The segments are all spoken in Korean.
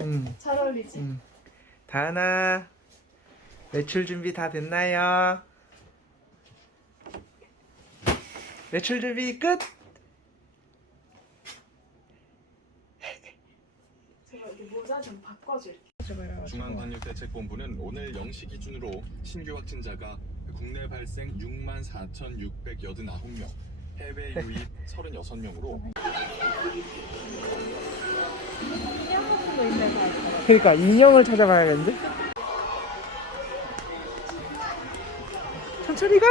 응, 잘 어울리지? 응. 다은아, 외출 준비 다 됐나요? 외출 준비 끝! 제가 여기 모자 좀 바꿔줄게. 중앙방역대책본부는 오늘 0시 기준으로 신규 확진자가 국내 발생 6만 4,689명, 해외 유입 36명으로 그러니까 인형을 찾아봐야겠는데? 천천히 가!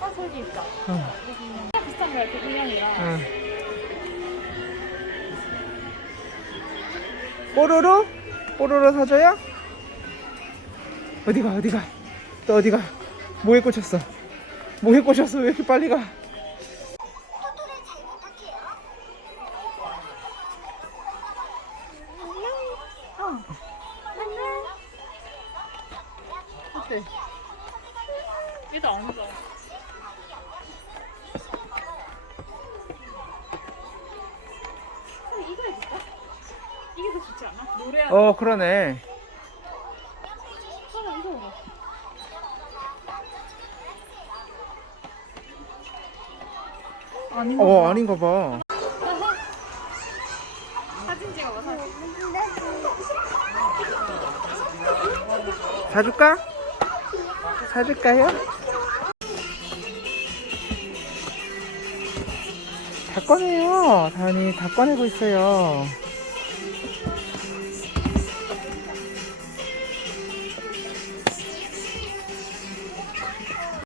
아 저기 있다. 어, 비슷한 거야 그 인형이랑. 어. 뽀로로? 뽀로로 사줘요? 어디가 어디가 또 어디가 뭐에 꽂혔어 뭐에 꽂혔어 왜 이렇게 빨리 가 어때? 얘도 안 가. 어, 이거 해줄까? 이게 더 좋지 않아? 노래하는 어 그러네 하나 이거 봐. 아닌가 어 봐. 아닌가 봐 사진 찍어봐 사진. 사줄까? 사줄까요? 다 꺼내요 다은이 다 꺼내고 있어요